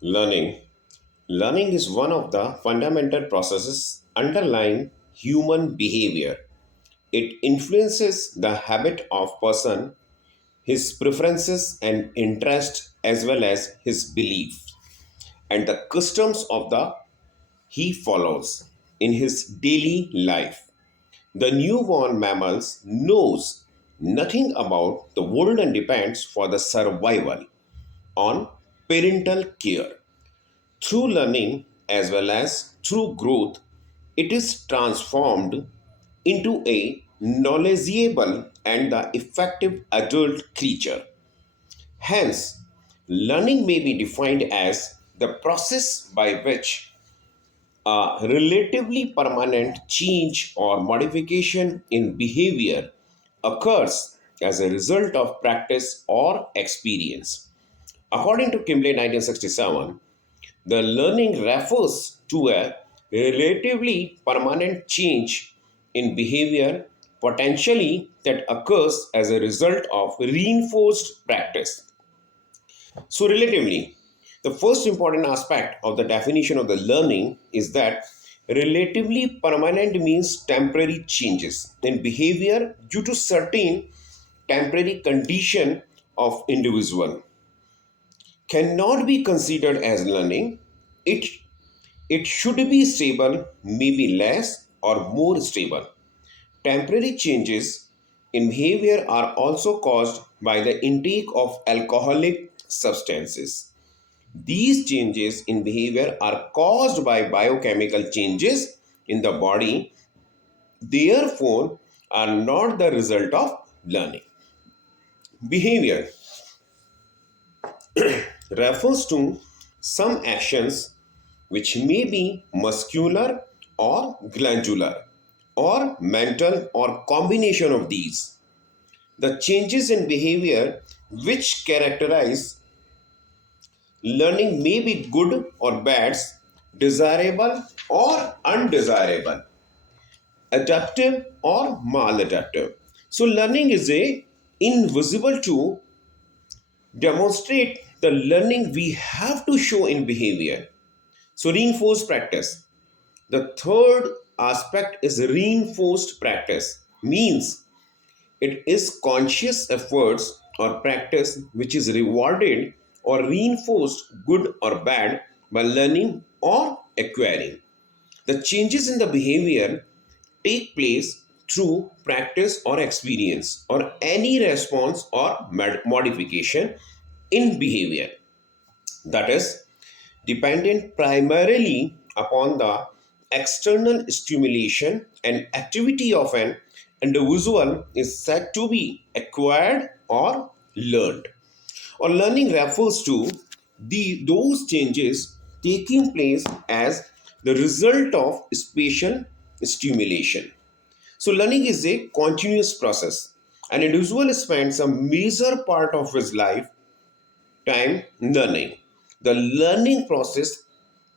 Learning. Learning is one of the fundamental processes underlying human behavior. It influences the habit of person, his preferences and interests as well as his beliefs and the customs of the he follows in his daily life. The newborn mammals knows nothing about the world and depends for the survival on parental care. Through learning as well as through growth, it is transformed into a knowledgeable and the effective adult creature. Hence, learning may be defined as the process by which a relatively permanent change or modification in behavior occurs as a result of practice or experience. According to Kimble 1967, the learning refers to a relatively permanent change in behavior potentially that occurs as a result of reinforced practice. So, relatively, the first important aspect of the definition of the learning is that relatively permanent means temporary changes in behavior due to certain temporary condition of individual cannot be considered as learning. It should be stable, maybe less or more stable. Temporary changes in behavior are also caused by the intake of alcoholic substances. These changes in behavior are caused by biochemical changes in the body, therefore, are not the result of learning. Behavior refers to some actions which may be muscular or glandular or mental or combination of these. The changes in behavior which characterize learning may be good or bad, desirable or undesirable, adaptive or maladaptive. So learning is a invisible to demonstrate the learning we have to show in behavior. So reinforced practice. The third aspect is reinforced practice. Means it is conscious efforts or practice which is rewarded or reinforced good or bad by learning or acquiring. The changes in the behavior take place through practice or experience or any response or modification in behavior that is dependent primarily upon the external stimulation and activity of an individual is said to be acquired or learned. Or learning refers to those changes taking place as the result of spatial stimulation. So learning is a continuous process. An individual spends a major part of his life time learning. The learning process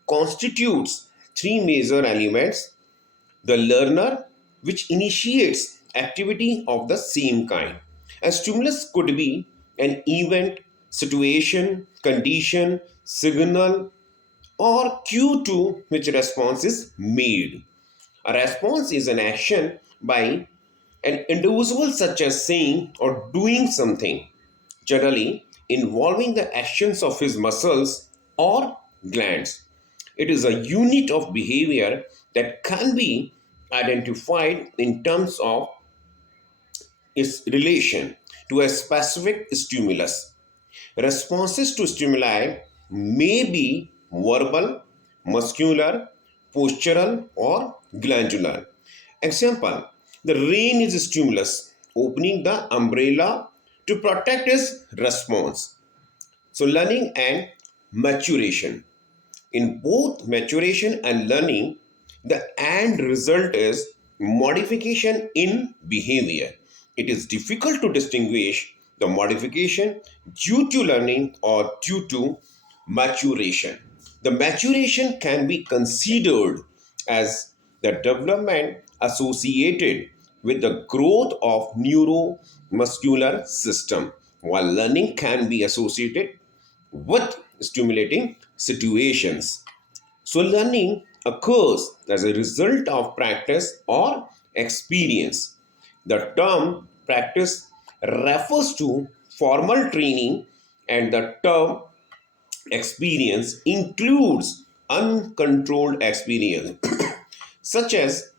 constitutes three major elements: the learner, which initiates activity of the same kind. A stimulus could be an event, situation, condition, signal, or cue to which response is made. A response is an action by an individual, such as saying or doing something, generally involving the actions of his muscles or glands. It is a unit of behavior that can be identified in terms of its relation to a specific stimulus. Responses to stimuli may be verbal, muscular, postural, or glandular. Example: the rain is a stimulus. Opening the umbrella to protect is response. So, learning and maturation. In both maturation and learning, the end result is modification in behavior. It is difficult to distinguish the modification due to learning or due to maturation. The maturation can be considered as the development associated with the growth of neuromuscular system, while learning can be associated with stimulating situations. So, learning occurs as a result of practice or experience. The term practice refers to formal training, and the term experience includes uncontrolled experience, such as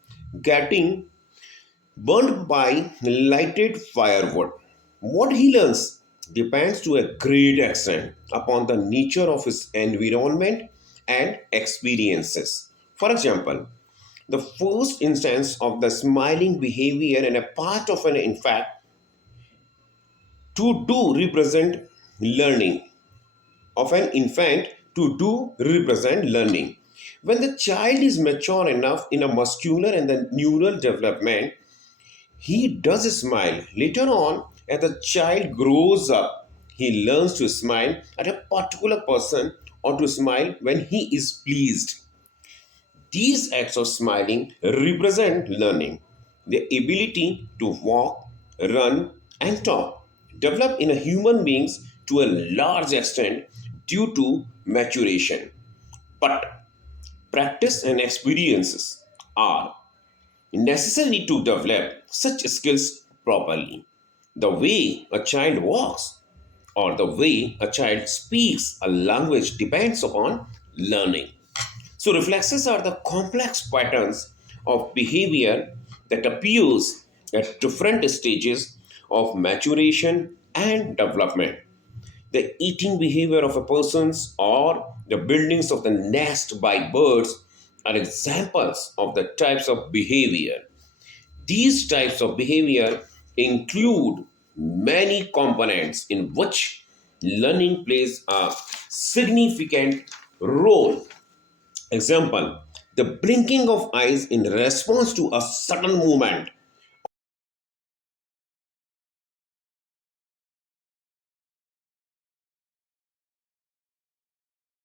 getting burnt by lighted firewood. What he learns depends to a great extent upon the nature of his environment and experiences. For example, the first instance of the smiling behavior and a part of an in fact to do represent learning of an infant to do represent learning. When the child is mature enough in a muscular and the neural development, he does smile. Later on, as the child grows up, he learns to smile at a particular person or to smile when he is pleased. These acts of smiling represent learning. The ability to walk, run, and talk develop in a human beings to a large extent due to maturation. But practice and experiences are necessary to develop such skills properly. The way a child walks or the way a child speaks a language depends upon learning. So reflexes are the complex patterns of behavior that appears at different stages of maturation and development. The eating behavior of a person's or the buildings of the nest by birds are examples of the types of behavior. These types of behavior include many components in which learning plays a significant role. Example, the blinking of eyes in response to a sudden movement